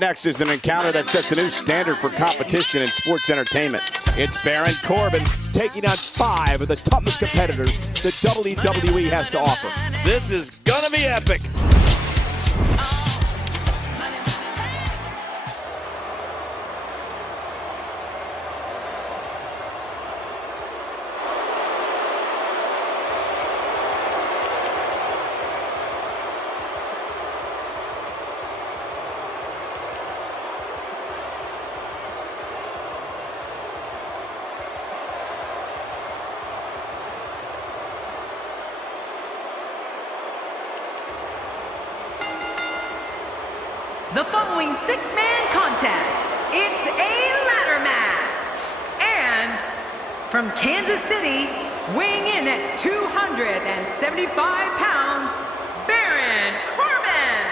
Up next is an encounter that sets a new standard for competition in sports entertainment. It's Baron Corbin taking on 5 of the toughest competitors the WWE has to offer. This is gonna be epic. The following 6-man contest, it's a ladder match. And from Kansas City, weighing in at 275 pounds, Baron Corbin.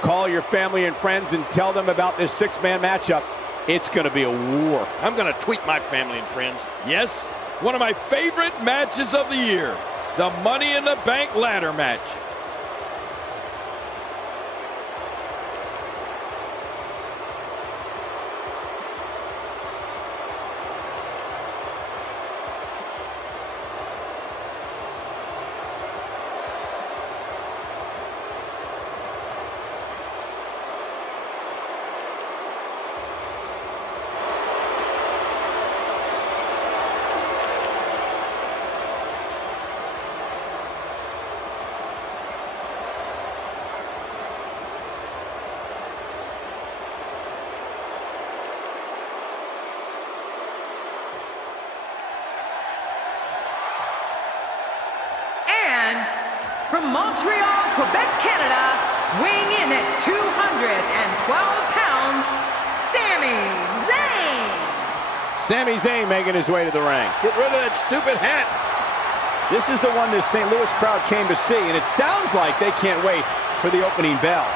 Call your family and friends and tell them about this 6-man matchup. It's going to be a war. I'm gonna tweet my family and friends. Yes, one of my favorite matches of the year, the Money in the Bank ladder match. From Montreal, Quebec, Canada, weighing in at 212 pounds, Sami Zayn. Sami Zayn making his way to the ring. Get rid of that stupid hat. This is the one the St. Louis crowd came to see, and it sounds like they can't wait for the opening bell.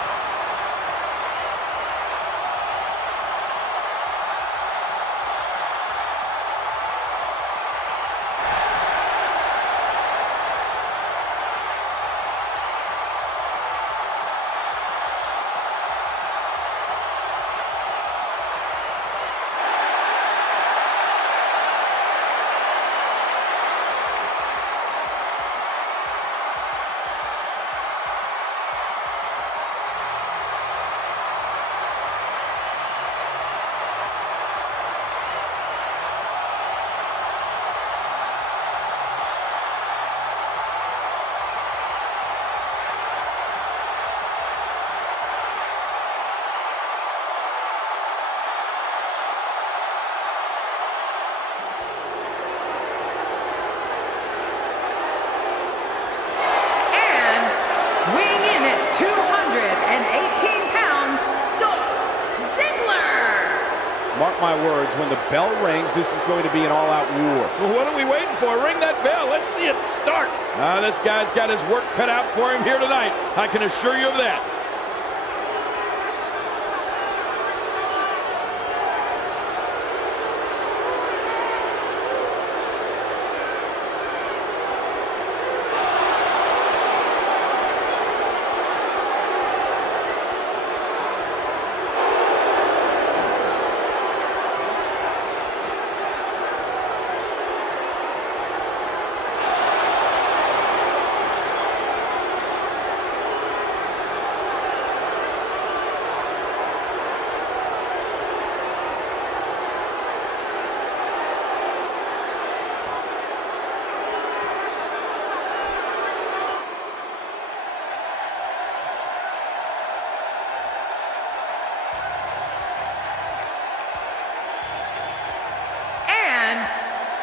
Weighing in at 218 pounds, Dolph Ziggler. Mark my words, when the bell rings, this is going to be an all-out war. Well, what are we waiting for? Ring that bell. Let's see it start. This guy's got his work cut out for him here tonight. I can assure you of that.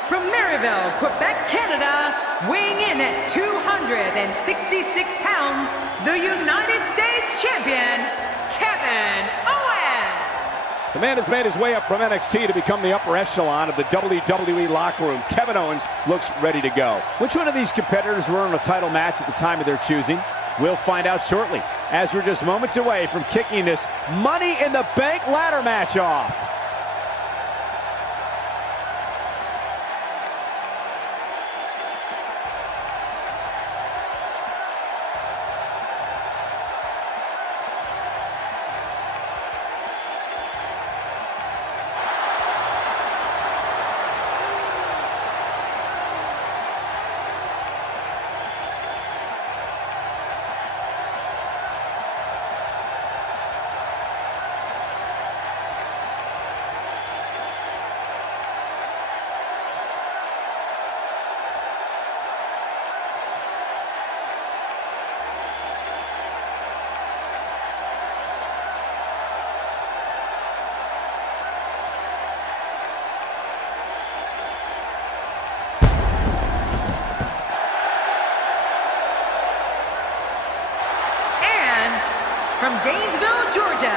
From Maryville, Quebec, Canada, weighing in at 266 pounds, the United States Champion, Kevin Owens. The man has made his way up from NXT to become the upper echelon of the WWE locker room. Kevin Owens looks ready to go. Which one of these competitors were in a title match at the time of their choosing? We'll find out shortly, as we're just moments away from kicking this Money in the Bank ladder match off. from Gainesville, Georgia,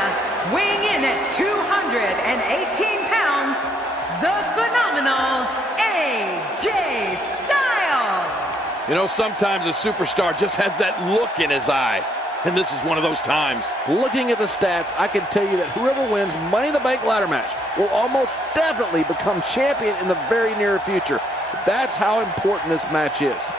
weighing in at 218 pounds, the phenomenal AJ Styles. You know, sometimes a superstar just has that look in his eye. And this is one of those times. Looking at the stats, I can tell you that whoever wins Money in the Bank ladder match will almost definitely become champion in the very near future. That's how important this match is.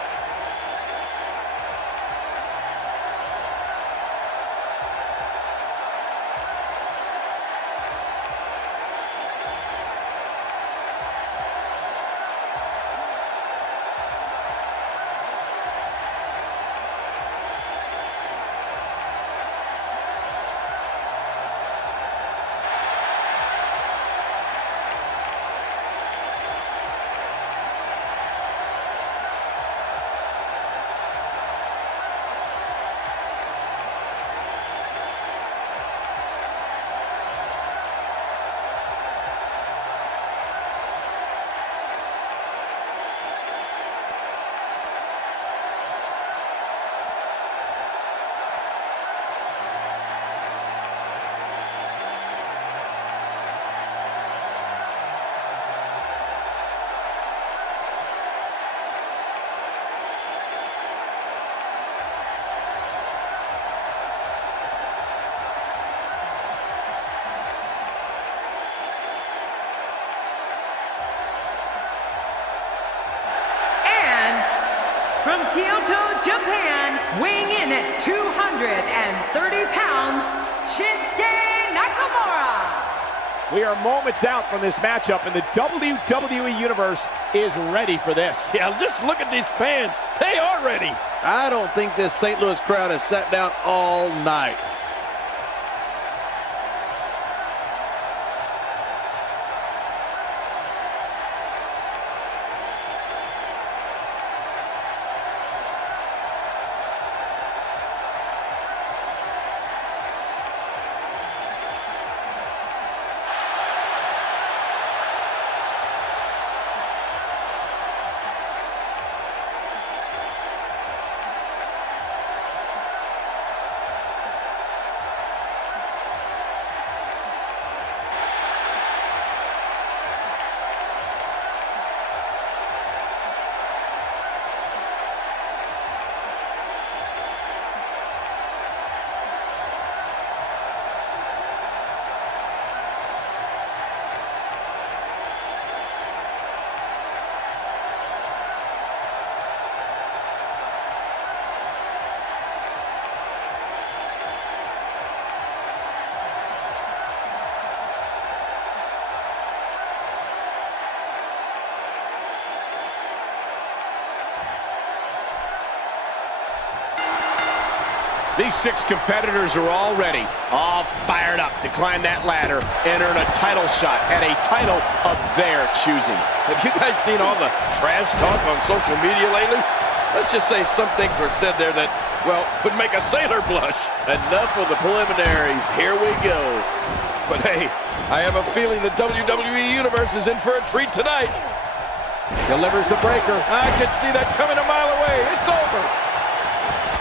From Kyoto, Japan, weighing in at 230 pounds, Shinsuke Nakamura. We are moments out from this matchup, and the WWE Universe is ready for this. Yeah, just look at these fans. They are ready. I don't think this St. Louis crowd has sat down all night. These 6 competitors are all ready, all fired up to climb that ladder and earn a title shot at a title of their choosing. Have you guys seen all the trash talk on social media lately? Let's just say some things were said there that, well, would make a sailor blush. Enough of the preliminaries. Here we go. But hey, I have a feeling the WWE Universe is in for a treat tonight. Delivers the breaker. I could see that coming a mile away. It's over.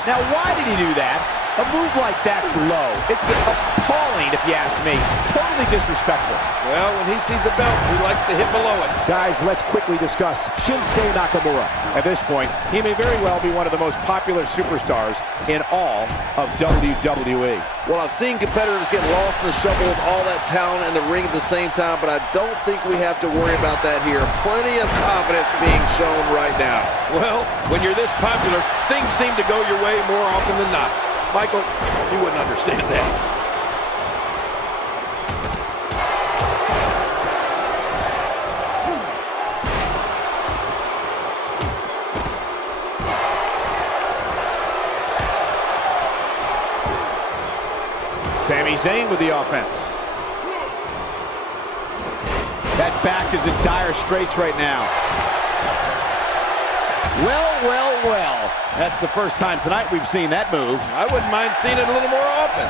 Now, why did he do that? A move like that's low. It's appalling, if you ask me. Totally disrespectful. Well, when he sees a belt, he likes to hit below it. Guys, let's quickly discuss Shinsuke Nakamura. At this point, he may very well be one of the most popular superstars in all of WWE. Well, I've seen competitors get lost in the shuffle with all that talent in the ring at the same time, but I don't think we have to worry about that here. Plenty of confidence being shown right now. Well, when you're this popular, things seem to go your way more often than not. Michael, you wouldn't understand that. Sami Zayn with the offense. That back is in dire straits right now. Well, well, well. That's the first time tonight we've seen that move. I wouldn't mind seeing it a little more often.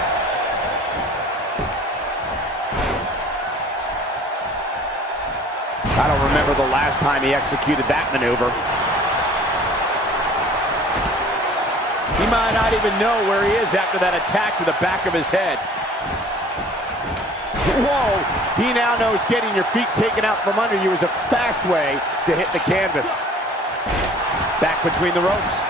I don't remember the last time he executed that maneuver. He might not even know where he is after that attack to the back of his head. Whoa! He now knows getting your feet taken out from under you is a fast way to hit the canvas. Back between the ropes.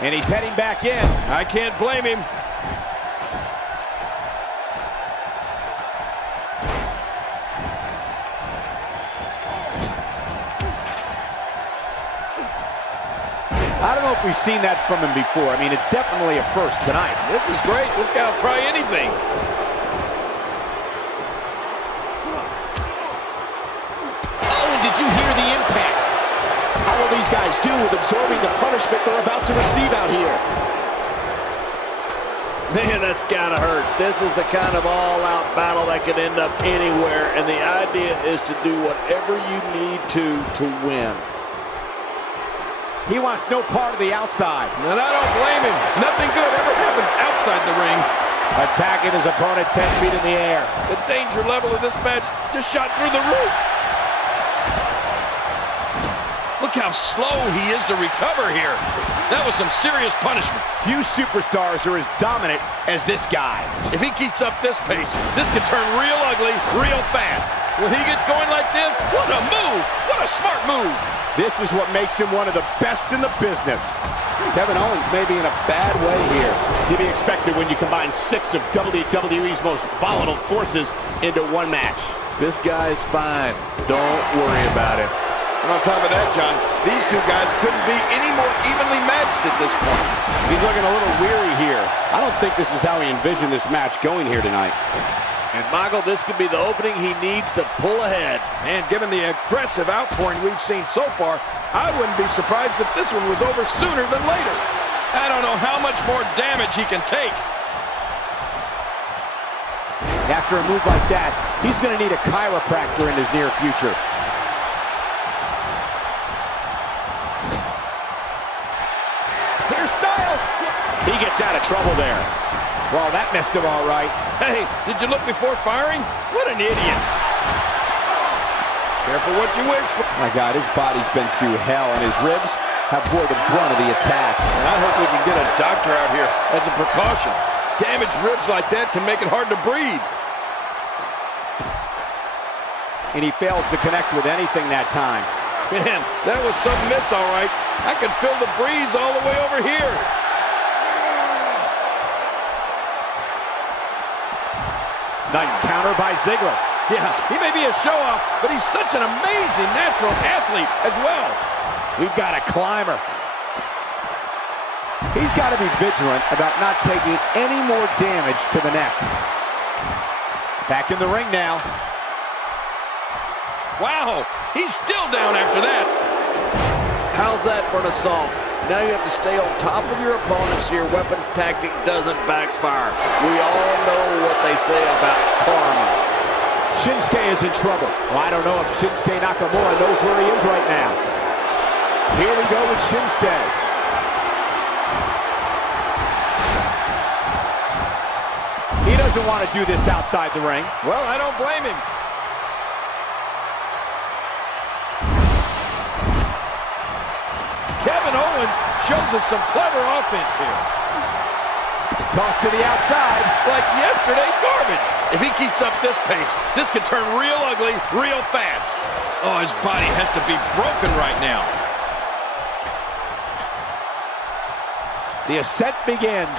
And he's heading back in. I can't blame him. I don't know if we've seen that from him before. I mean, it's definitely a first tonight. This is great. This guy will try anything. Oh, and did you hear the impact? How will these guys do with absorbing the punishment they're about to receive out here? Man, that's gotta hurt. This is the kind of all-out battle that could end up anywhere, and the idea is to do whatever you need to win. He wants no part of the outside. And I don't blame him. Nothing good ever happens outside the ring. Attacking his opponent 10 feet in the air. The danger level of this match just shot through the roof. Look how slow he is to recover here. That was some serious punishment. Few superstars are as dominant as this guy. If he keeps up this pace, this could turn real ugly real fast. When he gets going like this, what a move. What a smart move. This is what makes him one of the best in the business. Kevin Owens may be in a bad way here. To be expected when you combine 6 of WWE's most volatile forces into one match. This guy's fine. Don't worry about him. And on top of that, John, these two guys couldn't be any more evenly matched at this point. He's looking a little weary here. I don't think this is how he envisioned this match going here tonight. And Michael, this could be the opening he needs to pull ahead. And given the aggressive outpouring we've seen so far, I wouldn't be surprised if this one was over sooner than later. I don't know how much more damage he can take. After a move like that, he's going to need a chiropractor in his near future. Here's Styles. He gets out of trouble there. Well, that messed him all right. Hey, did you look before firing? What an idiot. Careful what you wish for. My God, his body's been through hell, and his ribs have bore the brunt of the attack. And I hope we can get a doctor out here as a precaution. Damaged ribs like that can make it hard to breathe. And he fails to connect with anything that time. Man, that was some miss, all right. I can feel the breeze all the way over here. Nice counter by Ziggler. Yeah, he may be a show-off, but he's such an amazing natural athlete as well. We've got a climber. He's got to be vigilant about not taking any more damage to the neck. Back in the ring now. Wow, he's still down after that. How's that for an assault? Now you have to stay on top of your opponent so your weapons tactic doesn't backfire. We all know what they say about karma. Shinsuke is in trouble. Well, I don't know if Shinsuke Nakamura knows where he is right now. Here we go with Shinsuke. He doesn't want to do this outside the ring. Well, I don't blame him. Kevin Owens shows us some clever offense here. Toss to the outside. Like yesterday's garbage. If he keeps up this pace, this could turn real ugly real fast. Oh, his body has to be broken right now. The ascent begins.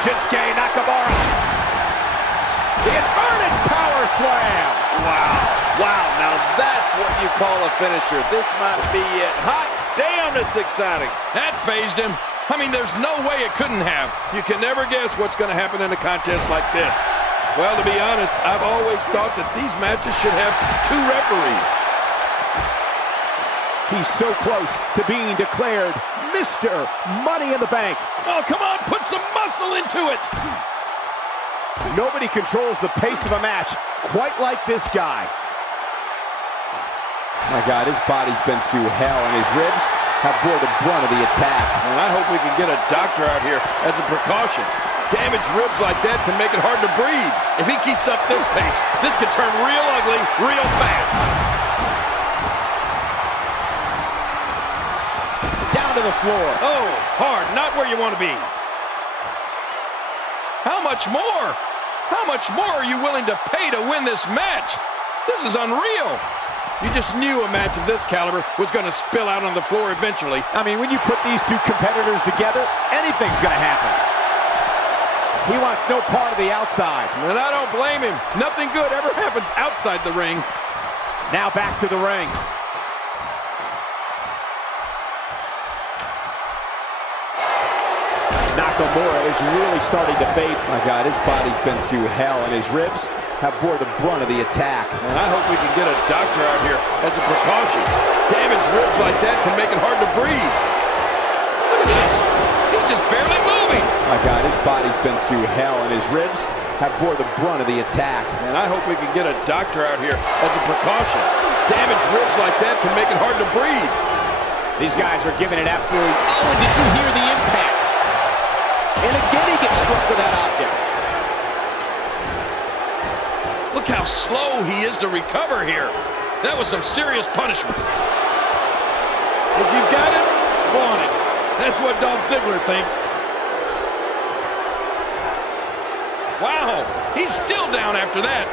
Shinsuke Nakamura. The inverted power slam. Wow, now that's what you call a finisher. This might be it. Hot damn, it's exciting. That phased him. I mean, there's no way it couldn't have. You can never guess what's going to happen in a contest like this. Well, to be honest, I've always thought that these matches should have 2 referees. He's so close to being declared Mr. Money in the Bank. Oh, come on, put some muscle into it. Nobody controls the pace of a match quite like this guy. My God, his body's been through hell, and his ribs have bore the brunt of the attack. And I hope we can get a doctor out here as a precaution. Damaged ribs like that can make it hard to breathe. If he keeps up this pace, this could turn real ugly real fast. Down to the floor. Oh, hard, not where you want to be. How much more? How much more are you willing to pay to win this match? This is unreal. You just knew a match of this caliber was going to spill out on the floor eventually. I mean, when you put these two competitors together, anything's going to happen. He wants no part of the outside. And I don't blame him. Nothing good ever happens outside the ring. Now back to the ring. Nakamura is really starting to fade. My God, his body's been through hell, and his ribs have bore the brunt of the attack. And I hope we can get a doctor out here as a precaution. Damaged ribs like that can make it hard to breathe. Look at this. He's just barely moving. My God, his body's been through hell, and his ribs have bore the brunt of the attack. And I hope we can get a doctor out here as a precaution. Damaged ribs like that can make it hard to breathe. These guys are giving it absolutely... Oh, and did you hear the impact? And again, he gets struck with that object. Look how slow he is to recover here. That was some serious punishment. If you've got it, flaunt it. That's what Dolph Ziggler thinks. Wow, he's still down after that.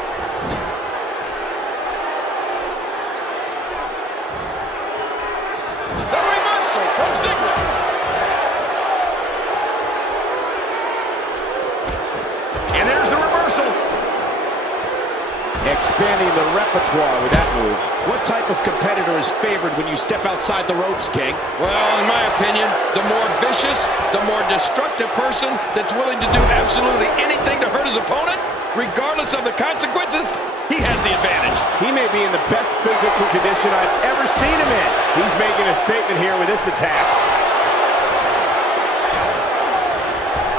The reversal from Ziggler. And there's the reversal. Expanding the repertoire with that move. What type of competitor is favored when you step outside the ropes, King? Well, in my opinion, the more vicious, the more destructive person that's willing to do absolutely anything to hurt his opponent, regardless of the consequences, he has the advantage. He may be in the best physical condition I've ever seen him in. He's making a statement here with this attack.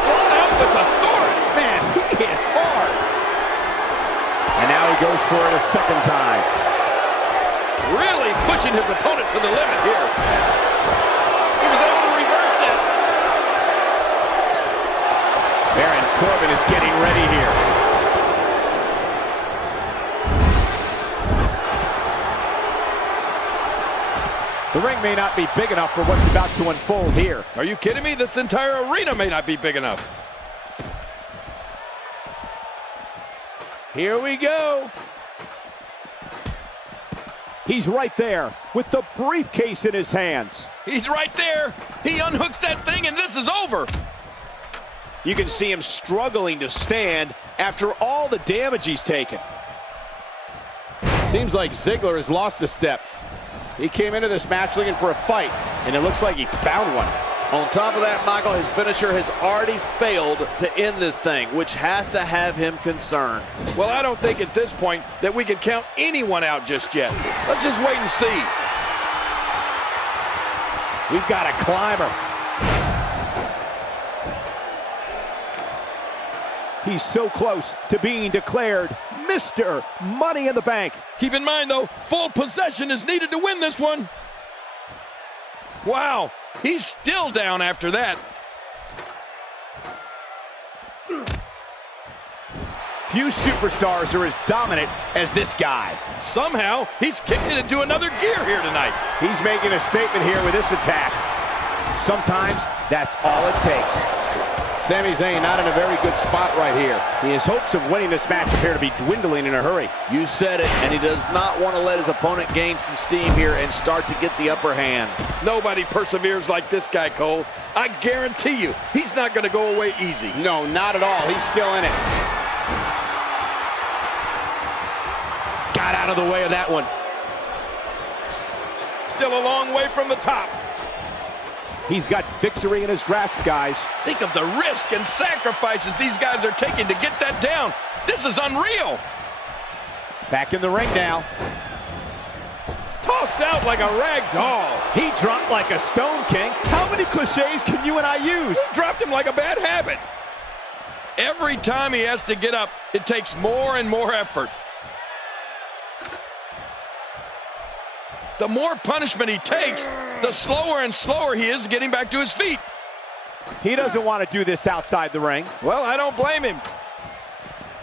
Thrown out with authority. Man, he hit hard. And now he goes for it a second time. Really pushing his opponent to the limit here. He was able to reverse that. Baron Corbin is getting ready here. The ring may not be big enough for what's about to unfold here. Are you kidding me? This entire arena may not be big enough. Here we go. He's right there with the briefcase in his hands. He's right there. He unhooks that thing and this is over. You can see him struggling to stand after all the damage he's taken. Seems like Ziggler has lost a step. He came into this match looking for a fight, and it looks like he found one. On top of that, Michael, his finisher has already failed to end this thing, which has to have him concerned. Well, I don't think at this point that we can count anyone out just yet. Let's just wait and see. We've got a climber. He's so close to being declared Mr. Money in the Bank. Keep in mind, though, full possession is needed to win this one. Wow, he's still down after that. Few superstars are as dominant as this guy. Somehow, he's kicked it into another gear here tonight. He's making a statement here with this attack. Sometimes that's all it takes. Sami Zayn not in a very good spot right here. His hopes of winning this match appear to be dwindling in a hurry. You said it, and he does not want to let his opponent gain some steam here and start to get the upper hand. Nobody perseveres like this guy, Cole. I guarantee you, he's not going to go away easy. No, not at all. He's still in it. Got out of the way of that one. Still a long way from the top. He's got victory in his grasp, guys. Think of the risk and sacrifices these guys are taking to get that down. This is unreal. Back in the ring now. Tossed out like a rag doll. He dropped like a stone, King. How many cliches can you and I use? Dropped him like a bad habit. Every time he has to get up, it takes more and more effort. The more punishment he takes, the slower and slower he is getting back to his feet. He doesn't want to do this outside the ring. Well, I don't blame him.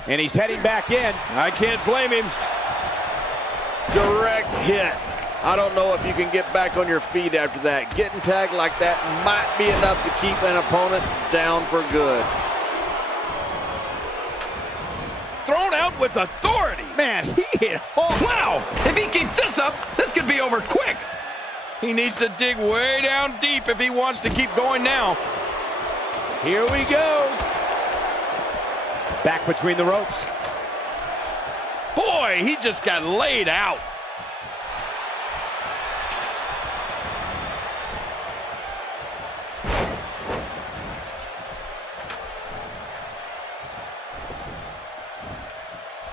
And he's heading back in. I can't blame him. Direct hit. I don't know if you can get back on your feet after that. Getting tagged like that might be enough to keep an opponent down for good. Thrown out with authority. Man, he hit hard. Wow! If he keeps this up, this could be over quick. He needs to dig way down deep if he wants to keep going now. Here we go. Back between the ropes. Boy, he just got laid out.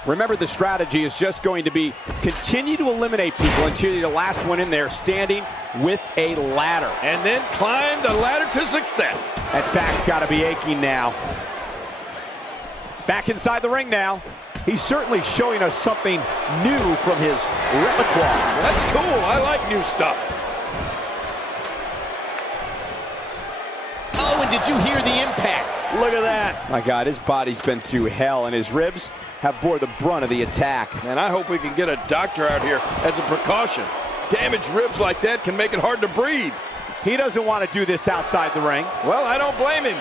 Remember, the strategy is just going to be continue to eliminate people until you're the last one in there standing with a ladder. And then climb the ladder to success. That back's got to be aching now. Back inside the ring now. He's certainly showing us something new from his repertoire. That's cool. I like new stuff. Oh, and did you hear the impact? Look at that. My God, his body's been through hell, and his ribs have bore the brunt of the attack. And I hope we can get a doctor out here as a precaution. Damaged ribs like that can make it hard to breathe. He doesn't want to do this outside the ring. Well, I don't blame him.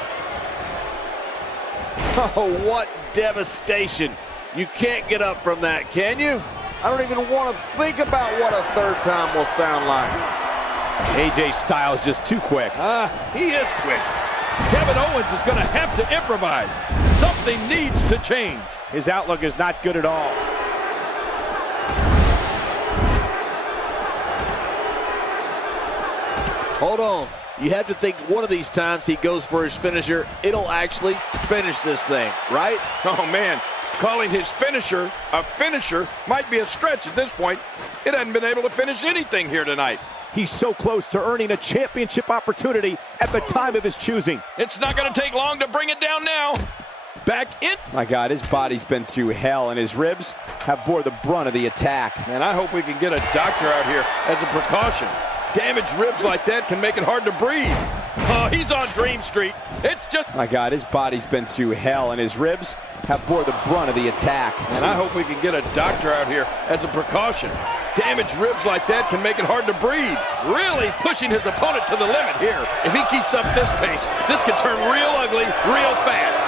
Oh, what devastation. You can't get up from that, can you? I don't even want to think about what a third time will sound like. AJ Styles just too quick. He is quick. Kevin Owens is going to have to improvise. Something needs to change. His outlook is not good at all. Hold on. You have to think one of these times he goes for his finisher, it'll actually finish this thing, right? Oh, man. Calling his finisher a finisher might be a stretch at this point. It hasn't been able to finish anything here tonight. He's so close to earning a championship opportunity at the time of his choosing. It's not going to take long to bring it down now. Back in. My God, his body's been through hell, and his ribs have bore the brunt of the attack. And I hope we can get a doctor out here as a precaution. Damaged ribs like that can make it hard to breathe. Oh, he's on Dream Street. It's just... My God, his body's been through hell, and his ribs have bore the brunt of the attack. And I hope we can get a doctor out here as a precaution. Damaged ribs like that can make it hard to breathe. Really pushing his opponent to the limit here. If he keeps up this pace, this could turn real ugly real fast.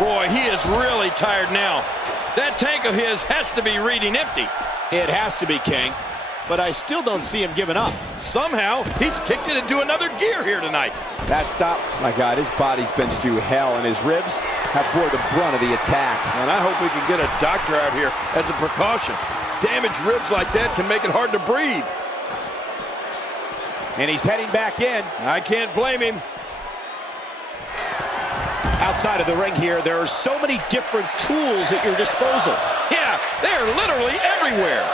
Boy, he is really tired now. That tank of his has to be reading empty. It has to be, King. But I still don't see him giving up. Somehow, he's kicked it into another gear here tonight. That stop. My God, his body's been through hell, and his ribs have bore the brunt of the attack. And I hope we can get a doctor out here as a precaution. Damaged ribs like that can make it hard to breathe. And he's heading back in. I can't blame him. Outside of the ring here, there are so many different tools at your disposal. Yeah, they're literally everywhere.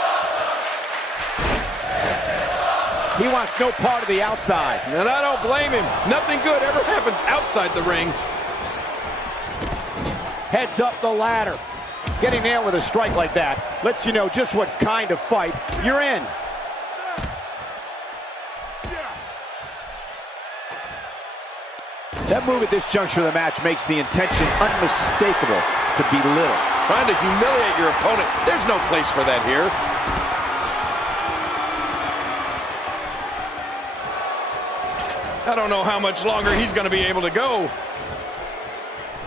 He wants no part of the outside. And I don't blame him. Nothing good ever happens outside the ring. Heads up the ladder. Getting nailed with a strike like that lets you know just what kind of fight you're in. That move at this juncture of the match makes the intention unmistakable to belittle. Trying to humiliate your opponent. There's no place for that here. I don't know how much longer he's going to be able to go.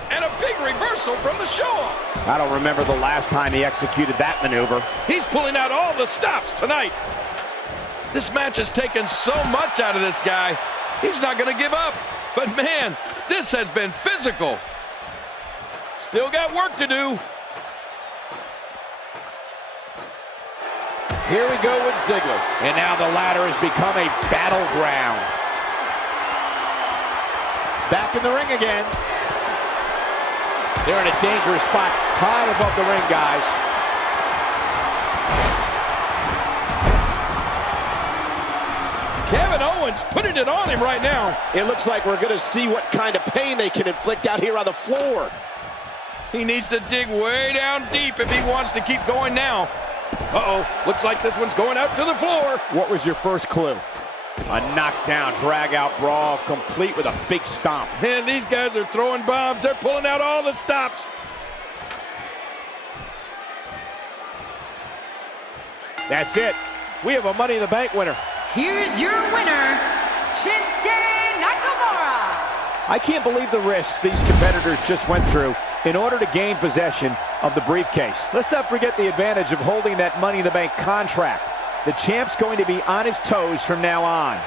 And a big reversal from the show-off. I don't remember the last time he executed that maneuver. He's pulling out all the stops tonight. This match has taken so much out of this guy. He's not going to give up. But man, this has been physical. Still got work to do. Here we go with Ziggler. And now the ladder has become a battleground. Back in the ring again. They're in a dangerous spot high above the ring, guys. Kevin Owens putting it on him right now. It looks like we're going to see what kind of pain they can inflict out here on the floor. He needs to dig way down deep if he wants to keep going now. Uh-oh, looks like this one's going out to the floor. What was your first clue? A knockdown, drag-out brawl, complete with a big stomp. And these guys are throwing bombs. They're pulling out all the stops. That's it. We have a Money in the Bank winner. Here's your winner, Shinsuke Nakamura. I can't believe the risks these competitors just went through in order to gain possession of the briefcase. Let's not forget the advantage of holding that Money in the Bank contract. The champ's going to be on his toes from now on.